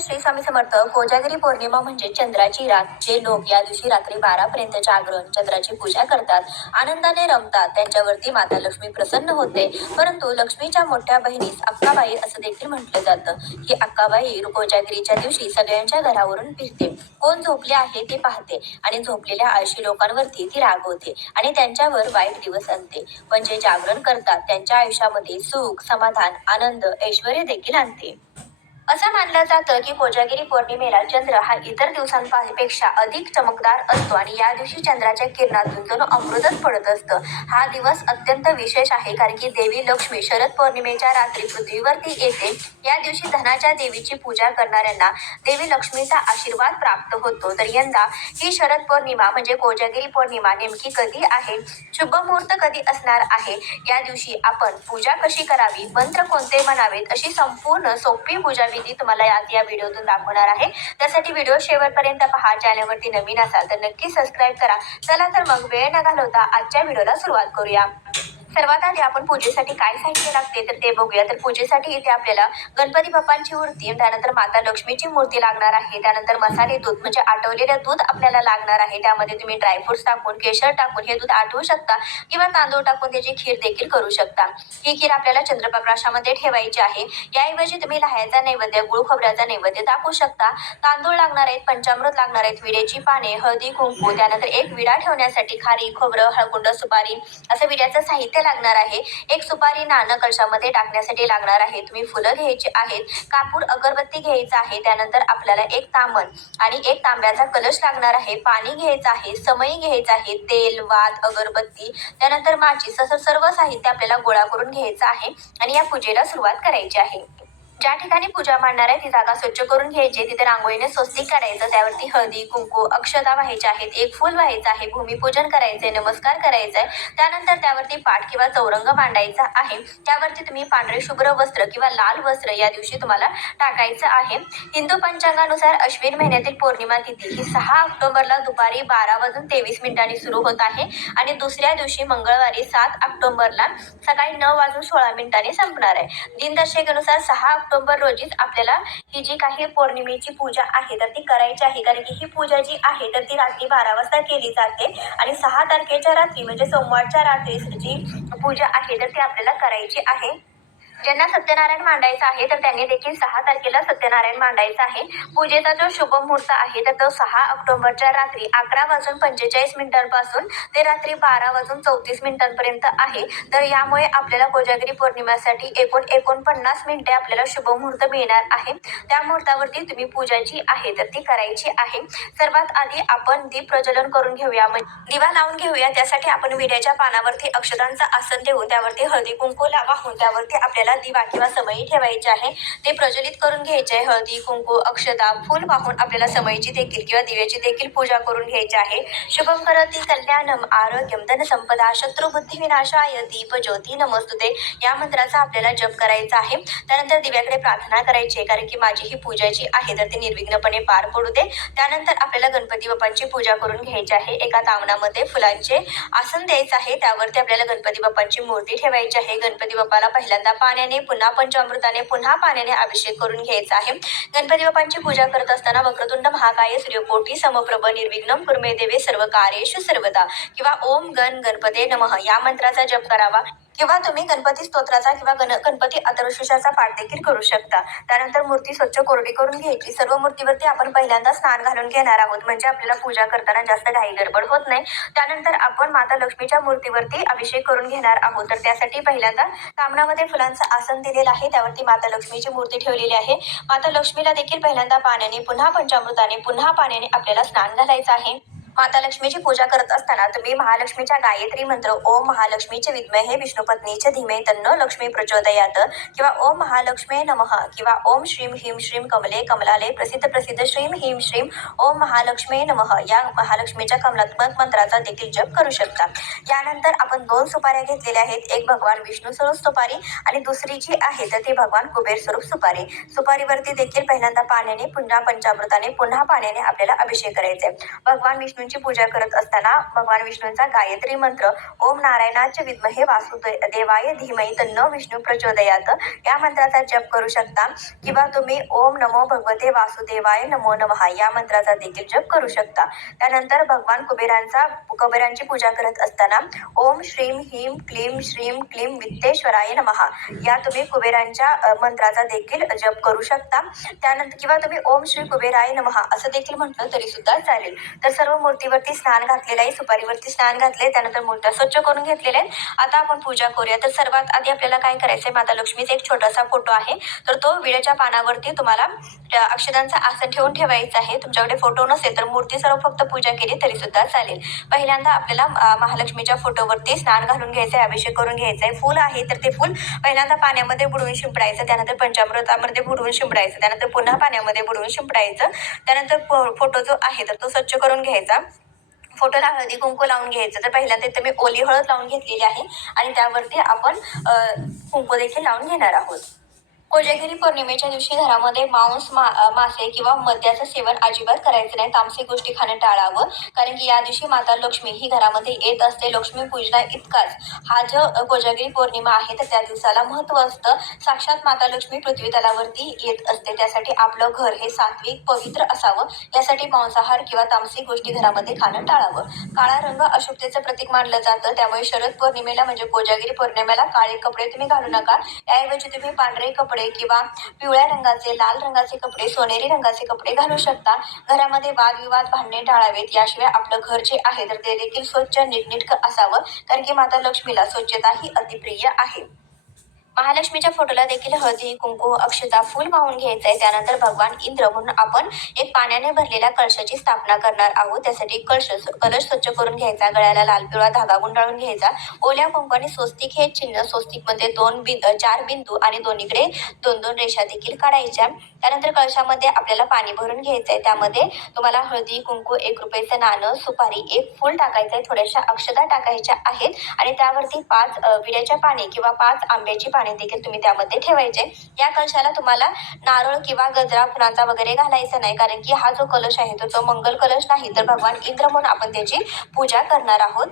श्री स्वामी समर्थ कोजागिरी पौर्णिमा म्हणजे चंद्राची रात जे लोक या दिवशी रात्री बारा पर्यंत जागरण चंद्राची पूजा करतात आनंदाने रमतात त्यांच्यावरती माता लक्ष्मी प्रसन्न होते. परंतु लक्ष्मीच्या मोठ्या बहिणीस अक्काबाई असं देखील म्हटलं जातं ही अक्काबाई कोजागिरीच्या दिवशी सगळ्यांच्या घरावरून फिरते. कोण झोपले आहे ते पाहते आणि झोपलेल्या आळशी लोकांवरती ती रागवते आणि त्यांच्यावर वाईट दिवस आणते. पण जे जागरण करतात त्यांच्या आयुष्यामध्ये सुख समाधान आनंद ऐश्वर देखील आणते. असं मानलं जातं की कोजागिरी पौर्णिमेला चंद्र हा इतर दिवसांपेक्षा अधिक चमकदार असतो आणि या दिवशी चंद्राच्या किरणातून जणू अमृतच पडत असतं हा दिवस अत्यंत विशेष आहे. कारण की देवी लक्ष्मी शरद पौर्णिमेच्या रात्री पृथ्वीवरती येते. या दिवशी धनाच्या देवीची पूजा करणाऱ्यांना देवी लक्ष्मीचा आशीर्वाद प्राप्त होतो. तर यंदा ही शरद पौर्णिमा म्हणजे कोजागिरी पौर्णिमा नेमकी कधी आहे? शुभ मुहूर्त कधी असणार आहे? या दिवशी आपण पूजा कशी करावी? मंत्र कोणते म्हणावेत? अशी संपूर्ण सोपी पूजा मी तुम्हाला आज या व्हिडिओतून दाखवणार आहे. त्यासाठी व्हिडिओ शेवटपर्यंत पहा चॅनलवरती नवीन असाल तर नक्की सबस्क्राईब करा. चला तर मग वेळ न घालवता आजच्या व्हिडिओला सुरुवात करूया. सर्वात आधी आपण पूजेसाठी काय साहित्य लागते तर ते बघूया. तर पूजेसाठी इथे आपल्याला गणपती बाप्पांची मूर्ती त्यानंतर माता लक्ष्मीची मूर्ती लागणार आहे. त्यानंतर मसाले दूध म्हणजे आटवलेलं दूध आपल्याला लागणार आहे. त्यामध्ये तुम्ही ड्रायफ्रुट्स टाकून केशर टाकून हे दूध आटवू शकता किंवा तांदूळ टाकून त्याची खीर देखील करू शकता. ही खीर आपल्याला चंद्रप्रकाशामध्ये ठेवायची आहे. याऐवजी तुम्ही लहायचा नैवेद्य गुळ खोबऱ्याचा नैवेद्य टाकू शकता. तांदूळ लागणार आहेत पंचामृत लागणार आहेत विड्याची पाने हळदी कुंकू त्यानंतर एक विडा ठेवण्यासाठी खारी खोबरं हळकुंड सुपारी असं विड्याचं साहित्य लागणार आहे. एक सुपारी नाणं कशामध्ये टाकण्यासाठी लागणार आहे. तुम्ही फुलं घ्यायची आहेत कापूर अगरबत्ती घ्यायचा आहे त्यानंतर आपल्याला एक तामण आणि एक तांब्याचा कलश लागणार आहे. पाणी घ्यायचं आहे समई घ्यायचं आहे तेल वात अगरबत्ती त्यानंतर माचीस असं सर्व साहित्य आपल्याला गोळा करून घ्यायचं आहे आणि या पूजेला सुरुवात करायची आहे. ज्या ठिकाणी पूजा मांडणार आहे ती जागा स्वच्छ करून घ्यायची. तिथे रांगोळीने स्वस्तिक करायचं त्यावरती हळदी कुंकू अक्षता व्हायच्या आहेत. एक फुल व्हायचं आहे. भूमिपूजन करायचंय नमस्कार करायचा आहे त्यानंतर त्यावरती पाठ किंवा चौरंग मांडायचा आहे. त्यावरती तुम्ही पांढरे शुभ्र वस्त्र किंवा लाल वस्त्र या दिवशी तुम्हाला टाकायचं आहे. हिंदू पंचांगानुसार अश्विन महिन्यातील पौर्णिमा तिथी ही सहा ऑक्टोबरला दुपारी बारा वाजून तेवीस मिनिटांनी सुरू होत आहे आणि दुसऱ्या दिवशी मंगळवारी सात ऑक्टोबरला सकाळी नऊ वाजून सोळा मिनिटांनी संपणार आहे. दिनदर्शिकेनुसार सहा ऑक्टोबर रोजीच आपल्याला ही जी काही पौर्णिमेची पूजा आहे तर ती करायची आहे. कारण की ही पूजा जी आहे तर ती रात्री बारा वाजता केली जाते आणि सहा तारखेच्या रात्री म्हणजे सोमवारच्या रात्री जी पूजा आहे तर ती आपल्याला करायची आहे. ज्यांना सत्यनारायण मांडायचा आहे तर त्यांनी देखील सहा तारखेला सत्यनारायण मांडायचा आहे. पूजेचा जो शुभ मुहूर्त आहे तर तो सहा ऑक्टोबरच्या रात्री अकरा वाजून पंचेचाळीस मिनिटांपासून ते रात्री बारा वाजून चौतीस मिनिटांपर्यंत आहे. तर यामुळे आपल्याला कोजागिरी पौर्णिमेसाठी एकूण एकोणपन्नास मिनिटे आपल्याला शुभ मुहूर्त मिळणार आहे. त्या मुहूर्तावरती तुम्ही पूजा जी आहे तर ती करायची आहे. सर्वात आधी आपण दीप प्रज्वलन करून घेऊया. म्हणजे दिवा लावून घेऊया. त्यासाठी आपण विड्याच्या पानावरती अक्षतांचा आसन देऊ त्यावरती हळदी कुंकू वाहून त्यावरती आपल्याला दिवा किंवा समई ठेवायची आहे ते प्रज्वलित करून घ्यायचे आहे. हळदी कुंकू अक्षदा फुल वाहून आपल्याला समईची देखील किंवा दिव्याची देखील पूजा करून घ्यायची आहे. शुभम करती कल्याणम आरोग्यम धनसंपदा शत्रू बुद्धी दीप ज्योती नमस्तुते या मंत्राचा आपल्याला जप करायचा आहे. त्यानंतर दिव्याकडे प्रार्थना करायची आहे कारण की माझी ही पूजा जी आहे तर ती निर्विघ्नपणे पार पडू दे. त्यानंतर आपल्याला गणपती बाप्पांची पूजा करून घ्यायची आहे. एका तावणामध्ये फुलांचे आसन द्यायचं आहे. त्यावरती आपल्याला गणपती बाप्पांची मूर्ती ठेवायची आहे. गणपती बाप्पाला पहिल्यांदा पाणी पाण्याने पुन्हा पंचामृताने पुन्हा पाण्याने अभिषेक करून घ्यायचा आहे. गणपती बाप्पांची पूजा करत असताना वक्रतुंड महाकाय सूर्यकोटी समप्रभ निर्विघ्न कुर्मे देवे सर्व कार्येशु सर्वदा किंवा ओम गण गणपते नमः या मंत्राचा जप करावा. किंवा तुम्ही गणपती स्तोत्राचा किंवा गण गणपती अथर्वशीर्षाचा पाठ देखील करू शकता. त्यानंतर मूर्ती स्वच्छ कोरडी करून घ्यायची. सर्व मूर्तीवरती आपण पहिल्यांदा स्नान घालून घेणार आहोत. म्हणजे आपल्याला पूजा करताना जास्त घाई गडबड होत नाही. त्यानंतर आपण माता लक्ष्मीच्या मूर्तीवरती अभिषेक करून घेणार आहोत. तर त्यासाठी पहिल्यांदा कामनामध्ये फुलांचं आसन दिलेलं आहे. त्यावरती माता लक्ष्मीची मूर्ती ठेवलेली आहे. माता लक्ष्मीला देखील पहिल्यांदा पाण्याने पुन्हा पंचामृताने पुन्हा पाण्याने आपल्याला स्नान घालायचं आहे. माता लक्ष्मीची पूजा करत असताना तुम्ही महालक्ष्मीच्या गायत्री मंत्र ओम महालक्ष्मीचे विद्महे विष्णू पत्नीचे धीमे तन्न लक्ष्मी प्रचोदयात किंवा ओम महालक्ष्मी नमः किंवा ओम श्रीम ह्रीम श्रीम कमले कमलाले प्रसिद्ध प्रसिद्ध श्रीम ह्रीम श्रीम ओम महालक्ष्मी नमः या महालक्ष्मीच्या कमलात्मक मंत्राचा देखील जप करू शकता. यानंतर आपण दोन सुपाऱ्या घेतलेल्या आहेत. एक भगवान विष्णू स्वरूप सुपारी आणि दुसरी जी आहे तर ती भगवान कुबेर स्वरूप सुपारी. सुपारीवरती देखील पहिल्यांदा पाण्याने पुन्हा पंचामृताने पुन्हा पाण्याने आपल्याला अभिषेक करायचा. आहे भगवान विष्णूंची लक्ष्मीची पूजा करत असताना भगवान विष्णूंचा गायत्री मंत्र ओम नारायणाच विद्महे वासुदेवाय धीमही तन्न विष्णू प्रचोदयात. या मंत्राचा जप करू शकता किंवा तुम्ही ओम नमो भगवते वासुदेवाय नमो नमः या मंत्राचा देखील जप करू शकता. त्यानंतर भगवान कुबेरांचा कुबेरांची पूजा करत असताना ओम श्रीम ह्रीम क्लीम श्रीम क्लीम वित्तेश्वराय नमः या तुम्ही कुबेरांच्या मंत्राचा देखील जप करू शकता. त्यानंतर किंवा तुम्ही ओम श्री कुबेराय नमः असं देखील म्हटलं तरी सुद्धा चालेल. तर सर्व मूर्तीवरती स्नान घातलेलं आहे सुपारीवरती स्नान घातले त्यानंतर मूर्त्या स्वच्छ करून घेतलेल्या आहेत आता आपण पूजा करूया. तर सर्वात आधी आपल्याला काय करायचंय माता लक्ष्मीचा एक छोटासा फोटो आहे. तर तो विड्याच्या पानावरती तुम्हाला अक्षदांचं आसन ठेवून ठेवायचं आहे. तुमच्याकडे फोटो नसेल तर मूर्ती सर्व फक्त पूजा केली तरी सुद्धा चालेल. पहिल्यांदा आपल्याला महालक्ष्मीच्या फोटोवरती स्नान घालून घ्यायचं आहे अभिषेक करून घ्यायचा आहे फूल आहे तर ते फूल पहिल्यांदा पाण्यामध्ये बुडवून शिंपडायचं त्यानंतर पंचामृतामध्ये बुडवून शिंपडायचं त्यानंतर पुन्हा पाण्यामध्ये बुडवून शिंपडायचं. त्यानंतर फो- फोटो जो आहे तर तो स्वच्छ करून घ्यायचा. फोटोला हळदी कुंकू लावून घ्यायचं. तर पहिल्यांदा इथं मी ओली हळद लावून घेतलेली आहे आणि त्यावरती आपण कुंकू देखील लावून घेणार आहोत. कोजागिरी पौर्णिमेच्या दिवशी घरामध्ये मांस मा मासे किंवा मद्याचं सेवन अजिबात करायचं नाही. तामसिक गोष्टी खाणं टाळावं. कारण की या दिवशी माता लक्ष्मी ही घरामध्ये येत असते. लक्ष्मी पूजना इतकाच. हा जो कोजागिरी पौर्णिमा आहे तर त्या दिवसाला महत्त्व असतं. साक्षात माता लक्ष्मी पृथ्वी तलावरती येत असते. त्यासाठी आपलं घर हे सात्विक पवित्र असावं. यासाठी मांसाहार किंवा तामसिक गोष्टी घरामध्ये खाणं टाळावं. काळा रंग अशुभतेचं प्रतीक मानलं जातं. त्यामुळे शरद पौर्णिमेला म्हणजे कोजागिरी पौर्णिमेला काळे कपडे तुम्ही घालू नका. त्याऐवजी तुम्ही पांढरे कपडे किंवा पिवळ्या रंगाचे लाल रंगाचे कपडे सोनेरी रंगाचे कपडे घालू शकता. घरामध्ये वादविवाद भांडणे टाळावेत. याशिवाय आपलं घर जे आहे तर ते देखील स्वच्छ नीटनीटक असावं. कारण की माता लक्ष्मीला स्वच्छता ही अतिप्रिय आहे. महालक्ष्मीच्या फोटोला देखील हळदी कुंकू अक्षता फूल वाहून घ्यायचं आहे त्यानंतर भगवान इंद्र म्हणून आपण एक पाण्याने भरलेल्या कळशाची स्थापना करणार आहोत. त्यासाठी कळश कलश स्वच्छ करून घ्यायचा गळ्याला लाल पिवळा धागा गुंडाळून घ्यायचा. ओल्या कुंकवाने स्वस्तिक हे चिन्ह स्वस्तिकमध्ये दोन बिंद चार बिंदू आणि दोन्हीकडे दोन दोन रेषा देखील काढायच्या. त्यानंतर कळशामध्ये आपल्याला पाणी भरून घ्यायचंय. त्यामध्ये तुम्हाला हळदी कुंकू एक रुपयाचं नाणं सुपारी एक फूल टाकायचं आहे थोड्याशा अक्षता टाकायच्या आहेत. आणि त्यावरती पाच विड्याच्या पाने किंवा पाच आंब्याची पाने देखील तुम्ही त्यामध्ये ठेवायचे. या कलशाला तुम्हाला नारळ किंवा गजरा फुलांचा वगैरे घालायचा नाही कारण की हा जो कलश आहे तो तो मंगल कलश नाही तर भगवान इंद्र म्हणून आपण त्याची पूजा करणार आहोत.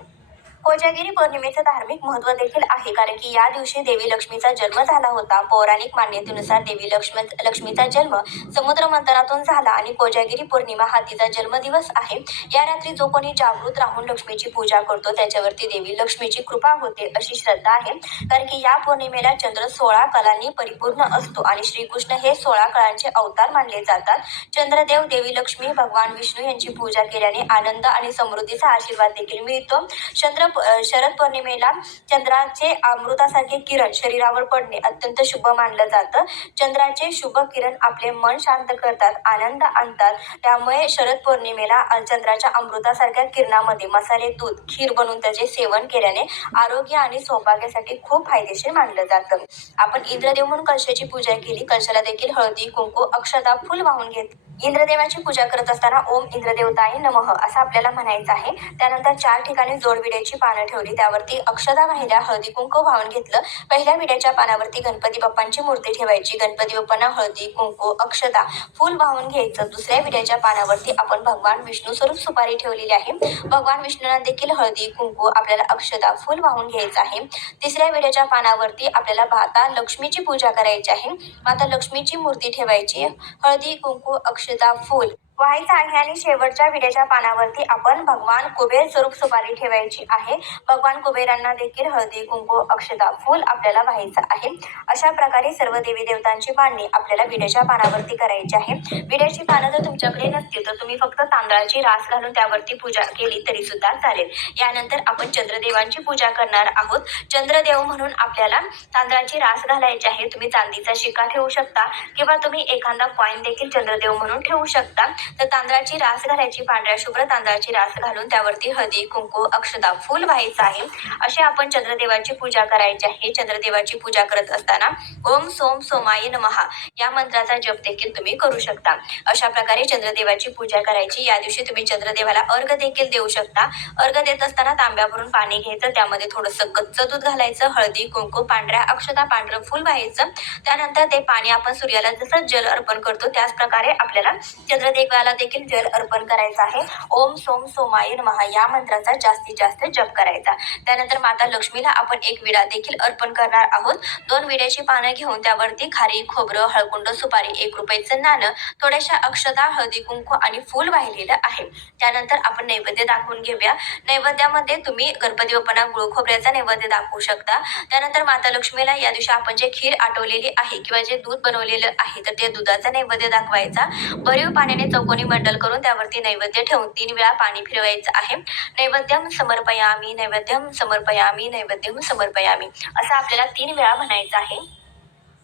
कोजागिरी पौर्णिमेचं धार्मिक महत्त्व देखील आहे. कारण की या दिवशी देवी लक्ष्मीचा जन्म झाला होता. पौराणिक मान्यतेनुसार देवी लक्ष्मी लक्ष्मीचा जन्म समुद्र मंथनातून झाला आणि कोजागिरी पौर्णिमा हा तिचा जन्मदिवस आहे. या रात्री जो कोणी जागृत राहून लक्ष्मीची पूजा करतो त्याच्यावरती देवी लक्ष्मीची कृपा होते अशी श्रद्धा आहे. कारण की या पौर्णिमेला चंद्र सोळा कलांनी परिपूर्ण असतो आणि श्रीकृष्ण हे सोळा कळांचे अवतार मानले जातात. चंद्रदेव देवी लक्ष्मी भगवान विष्णू यांची पूजा केल्याने आनंद आणि समृद्धीचा आशीर्वाद देखील मिळतो. चंद्र शरद पौर्णिमेला चंद्राचे अमृतासारखे किरण शरीरावर पडणे अत्यंत शुभ मानलं जातं. चंद्राचे शुभ किरण आपले मन शांत करतात आनंद आणतात. त्यामुळे शरद पौर्णिमेला चंद्राच्या अमृतासारख्या किरणामध्ये मसाले दूध खीर बनवून त्याचे सेवन केल्याने आरोग्य आणि सौभाग्यासाठी खूप फायदेशीर मानलं जातं. आपण इंद्रदेव म्हणून कलशाची पूजा केली. कलशाला देखील हळदी कुंकू अक्षता फुल वाहून घेत इंद्रदेवाची पूजा करत असताना ओम इंद्रदेवताय नमः असं आपल्याला म्हणायचं आहे. त्यानंतर चार ठिकाणी जोडविड्याची पानं ठेवली. त्यावरती अक्षदा वाहिल्या हळदी कुंकू वाहून घेतलं. पहिल्या विड्याच्या पानावरती गणपती बाप्पांची मूर्ती ठेवायची. गणपती बाप्पांना हळदी कुंकू अक्षता फुल वाहून घ्यायचं. दुसऱ्या विड्याच्या पानावरती आपण भगवान विष्णू स्वरूप सुपारी ठेवलेली आहे. भगवान विष्णूंना देखील हळदी कुंकू आपल्याला अक्षदा फुल वाहून घ्यायचं आहे. तिसऱ्या विड्याच्या पानावरती आपल्याला माता लक्ष्मीची पूजा करायची आहे. माता लक्ष्मीची मूर्ती ठेवायची. हळदी कुंकू अक्षता फूल व्हायचं आहे आणि शेवटच्या विड्याच्या पानावरती आपण भगवान कुबेर स्वरूप सुपारी ठेवायची आहे. भगवान कुबेरांना देखील हळदी कुंकू अक्षता फूल आपल्याला व्हायचं आहे. अशा प्रकारे सर्व देवी देवतांची मांडणी आपल्याला विड्याच्या पानावरती करायची आहे. विड्याची पानं जर तुमच्याकडे नसतील तर तुम्ही फक्त तांदळाची रास घालून त्यावरती पूजा केली तरी सुद्धा चालेल. यानंतर आपण चंद्रदेवांची पूजा करणार आहोत. चंद्रदेव म्हणून आपल्याला तांदळाची रास घालायची आहे. तुम्ही चांदीचा शिका ठेवू शकता किंवा तुम्ही एखादा कॉईन देखील चंद्रदेव म्हणून ठेवू शकता. तर तांदळाची रास घालायची पांढऱ्या शुभ्र तांदळाची रास घालून त्यावरती हळदी कुंकू अक्षदा फूल व्हायचं आहे. असे आपण चंद्रदेवाची पूजा करायची आहे. चंद्रदेवाची पूजा करत असताना ओम सोम सोमाय नमहा या मंत्राचा जप देखील तुम्ही करू शकता. अशा प्रकारे चंद्रदेवाची पूजा करायची. या दिवशी तुम्ही चंद्रदेवाला अर्घ देखील देऊ शकता. अर्घ देत असताना तांब्यावरून पाणी घ्यायचं. त्यामध्ये थोडंसं कच्चं दूध घालायचं. हळदी कुंकू पांढऱ्या अक्षता पांढरं फूल व्हायचं. त्यानंतर ते पाणी आपण सूर्याला जसं जल अर्पण करतो त्याच प्रकारे आपल्याला चंद्रदेवा सूर्यदेवाला देखील जल अर्पण करायचं आहे. ओम सोम सोमाय महा या मंत्राचा जास्तीत जास्त जप करायचा. त्यानंतर माता लक्ष्मीला आपण एक विडा देखील अर्पण करणार आहोत. दोन विड्याची पानं घेऊन त्यावरती खारी खोबरं हळकुंड सुपारी एक रुपयाचं नाणं थोड्याशा अक्षता हळदी कुंकू आणि फूल वाहिलेलं आहे. त्यानंतर आपण नैवेद्य दाखवून घेऊया. नैवेद्यामध्ये तुम्ही गणपती बाप्पांना गुळ खोबऱ्याचा नैवेद्य दाखवू शकता. त्यानंतर माता लक्ष्मीला या दिवशी आपण जे खीर आटवलेली आहे किंवा जे दूध बनवलेलं आहे तर ते दुधाचा नैवेद्य दाखवायचा. भरीव पाण्याने चौक त्रिकोणी मंडल करून त्यावरती नैवेद्य ठेवून तीन वेळा पाणी फिरवायचं आहे. नैवेद्यम समर्पयामी नैवेद्यम समर्पयामी नैवेद्यम समर्पयामी. असं आपल्याला तीन वेळा म्हणायचं आहे.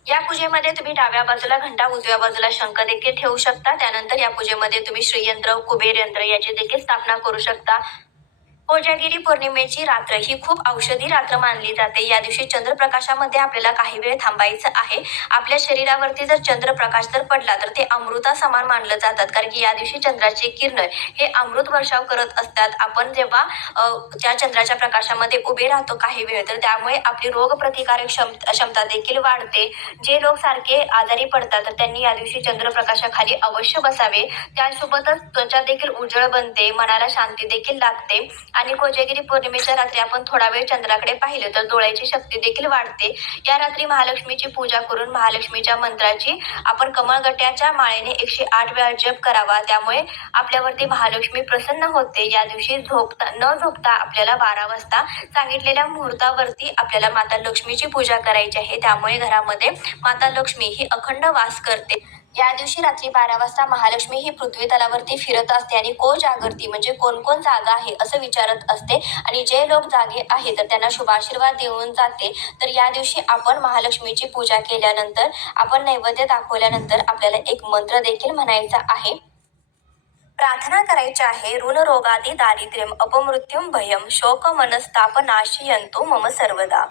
या पूजेमध्ये तुम्ही डाव्या बाजूला घंटा उजव्या बाजूला शंख देखील ठेवू शकता. त्यानंतर या पूजेमध्ये तुम्ही श्रीयंत्र कुबेर यंत्र याची देखील स्थापना करू शकता. कोजागिरी पौर्णिमेची रात्र ही खूप औषधी रात्र मानली जाते. या दिवशी चंद्रप्रकाशामध्ये आपल्याला काही वेळ थांबायचं आहे. आपल्या शरीरावरती जर चंद्रप्रकाश जर पडला तर ते अमृता समान मानलं जातात. कारण की या दिवशी चंद्राचे किरण हे अमृत वर्षाव करत असतात. आपण जेव्हा त्या चंद्राच्या प्रकाशामध्ये उभे राहतो काही वेळ तर त्यामुळे आपली रोग प्रतिकारक क्षम क्षमता देखील वाढते. जे लोक सारखे आजारी पडतात तर त्यांनी या दिवशी चंद्रप्रकाशाखाली अवश्य बसावे. त्यासोबतच त्वचा देखील उजळ बनते मनाला शांती देखील लागते. आणि कोजागिरी पौर्णिमेच्या रात्री आपण थोडा वेळ चंद्राकडे पाहिलं तर डोळ्याची शक्ती देखील वाढते. या रात्री महालक्ष्मीची पूजा करून महालक्ष्मीच्या मंत्राची आपण कमळगट्याच्या माळेने एकशे आठ वेळा जप करावा. त्यामुळे आपल्यावरती महालक्ष्मी प्रसन्न होते. या दिवशी झोपता न झोपता आपल्याला बारा वाजता सांगितलेल्या मुहूर्तावरती आपल्याला माता लक्ष्मीची पूजा करायची आहे. त्यामुळे घरामध्ये माता लक्ष्मी ही अखंड वास करते. या दिवशी रात्री बारा वाजता महालक्ष्मी ही पृथ्वी तलावरती फिरत असते आणि को जागृती म्हणजे कोण कोण जागा आहे असं विचारत असते आणि जे लोक जागे आहे तर त्यांना शुभाशीर्वाद देऊन जाते. तर या दिवशी आपण महालक्ष्मीची पूजा केल्यानंतर आपण नैवेद्य दाखवल्यानंतर आपल्याला एक मंत्र देखील म्हणायचा आहे. प्रार्थना करायची आहे ऋण रोगादी दारिद्र्यम अपमृत्युम भयम शोक मनस्ताप नाशयंतु मम सर्वदा.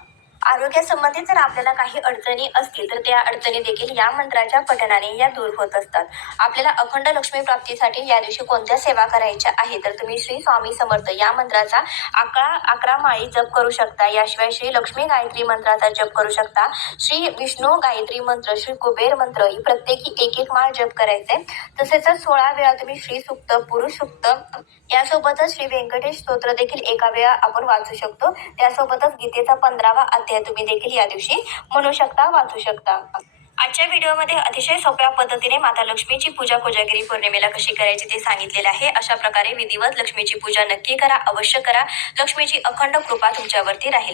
आरोग्यासंबंधी जर आपल्याला काही अडचणी असतील तर त्या अडचणी देखील या मंत्राच्या पठणाने या दूर होत असतात. आपल्याला अखंड लक्ष्मी प्राप्तीसाठी या दिवशी कोणत्या सेवा करायच्या आहे तर तुम्ही श्री स्वामी समर्थ या मंत्राचा अकरा अकरा माळी जप करू शकता. याशिवाय श्री लक्ष्मी गायत्री मंत्राचा जप करू शकता. श्री विष्णू गायत्री मंत्र श्री कुबेर मंत्र ही प्रत्येकी एक एक माळ जप करायचे. तसेच सोळा वेळा तुम्ही श्री सुक्त पुरुष सुक्त यासोबतच श्री व्यंकटेश स्तोत्र देखील एका वेळा आपण वाचू शकतो. त्यासोबतच गीतेचा पंधरावा अध्याय तुम्ही देखील या दिवशी म्हणू शकता वाचू शकता. आजच्या व्हिडिओमध्ये अतिशय सोप्या पद्धतीने माता लक्ष्मीची पूजा कोजागिरी पौर्णिमेला कशी करायची ते सांगितलेले आहे. अशा प्रकारे विधिवत लक्ष्मीची पूजा नक्की करा अवश्य करा. लक्ष्मीची अखंड कृपा तुमच्यावरती राहील.